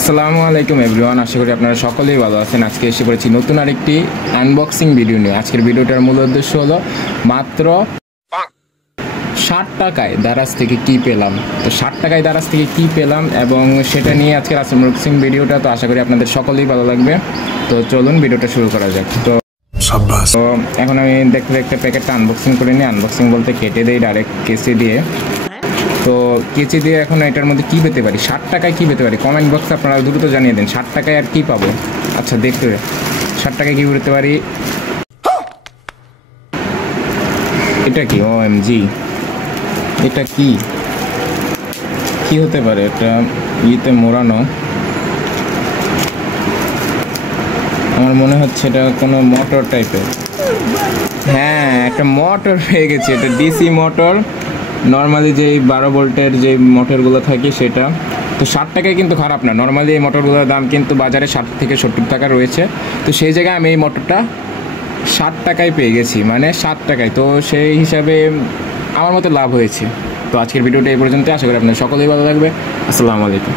আসসালামু আলাইকুম এভরিওয়ান, আশা করি আপনারা সকলেই ভালো আছেন। আজকে এসে পড়েছি নতুন আরেকটি আনবক্সিং ভিডিও নিয়ে। আজকের ভিডিওটার মূল উদ্দেশ্য হলো মাত্র 60 টাকায় দারাজ থেকে কি পেলাম। তো 60 টাকায় দারাজ থেকে কি পেলাম এবং সেটা নিয়ে আজকের আনবক্সিং ভিডিওটা। তো আশা করি আপনাদের সকলেই ভালো লাগবে। তো চলুন ভিডিওটা শুরু করা যাক। তো এখন আমি দেখতে দেখতে প্যাকেটটা আনবক্সিং করে নিই। আনবক্সিং বলতে কেটে দিই ডাইরেক্ট কেসি দিয়ে। তো কেচি দিয়ে এখন এটার মধ্যে কী পেতে পারি, 60 টাকায় কী পেতে পারি, কমেন্ট বক্সে আপনারা দ্রুত জানিয়ে দিন 60 টাকায় আর কী পাবো। আচ্ছা দেখতে 60 টাকায় কী পেতে পারি। এটা কি OMG, এটা কি কি হতে পারে? এটা ইতে মোড়ানো, আমার মনে হচ্ছে এটা কোনো মোটর টাইপের। হ্যাঁ, একটা মোটর পেয়ে গেছি। এটা ডিসি মোটর, নর্মালি যেই 12 ভোল্টের যে মোটরগুলো থাকে সেটা। তো 60 টাকায় কিন্তু খারাপ না। নর্মালি এই মোটরগুলোর দাম কিন্তু বাজারে 60 থেকে 70 টাকা রয়েছে। তো সেই জায়গায় আমি এই মোটরটা 60 টাকায় পেয়ে গেছি, মানে 7 টাকায়। তো সেই হিসাবে আমার মতো লাভ হয়েছে। তো আজকের ভিডিওটা এই পর্যন্ত। আশা করি আপনাদের সকলেই ভালো লাগবে। আসসালামু আলাইকুম।